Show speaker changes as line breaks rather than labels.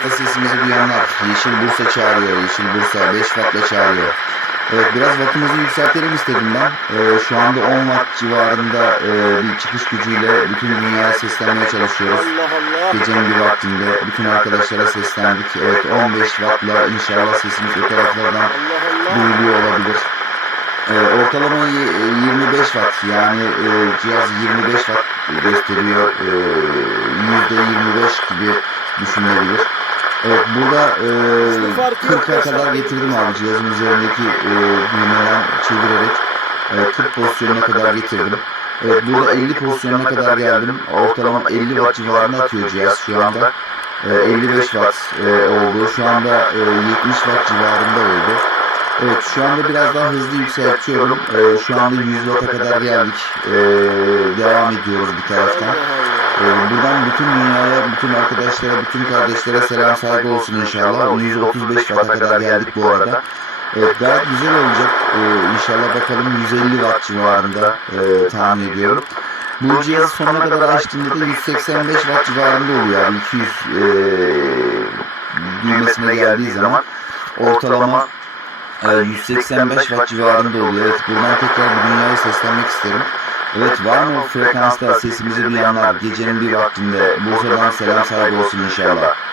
frekansta sesimizi duyanlar. Yeşil Bursa çağırıyor. Yeşil Bursa 5 wattla çağırıyor. Evet biraz wattımızı yükseltelim istedim ben. Ee, şu anda 10 watt civarında e, bir çıkış gücüyle bütün dünyaya seslenmeye çalışıyoruz. Gecenin bir vaktinde bütün arkadaşlara seslendik. Evet 15 wattla inşallah sesimiz o taraflardan duyuluyor olabilir. Ee, ortalama y- e, 25 watt yani e, cihaz 25 watt gösteriyor. Ee, %25 gibi düşünülebilir. Evet burada e,
farkı yok
40'a kadar getirdim abi cihazın üzerindeki e, düğmeden çevirerek e, 40 pozisyonuna kadar getirdim. Evet burada 50 pozisyonuna kadar geldim. Ortalama 50 watt civarında atıyor cihaz şu anda. E, 55 watt e, oldu. Şu anda e, 70 watt civarında oldu. Evet şu anda biraz daha hızlı yükseltiyorum. E, şu anda 100 watt'a kadar geldik. E, devam ediyoruz bir taraftan. Ee, Buradan bütün dünyaya, bütün arkadaşlara, bütün kardeşlere selam saygı olsun inşallah. 135 watt'a kadar geldik bu arada. Evet, gayet güzel olacak. Ee, inşallah bakalım 150 watt civarında e, tahmin ediyorum. Bu cihazı sonuna kadar açtığımda da 185 watt civarında oluyor abi. 200 e, düğmesine geldiği zaman ortalama e, 185 watt civarında oluyor. Evet, buradan tekrar bir dünyaya seslenmek isterim. Evet var mı frekansta sesimizi duyanlar gecenin bir vaktinde Bursa'dan selam saygı olsun inşallah.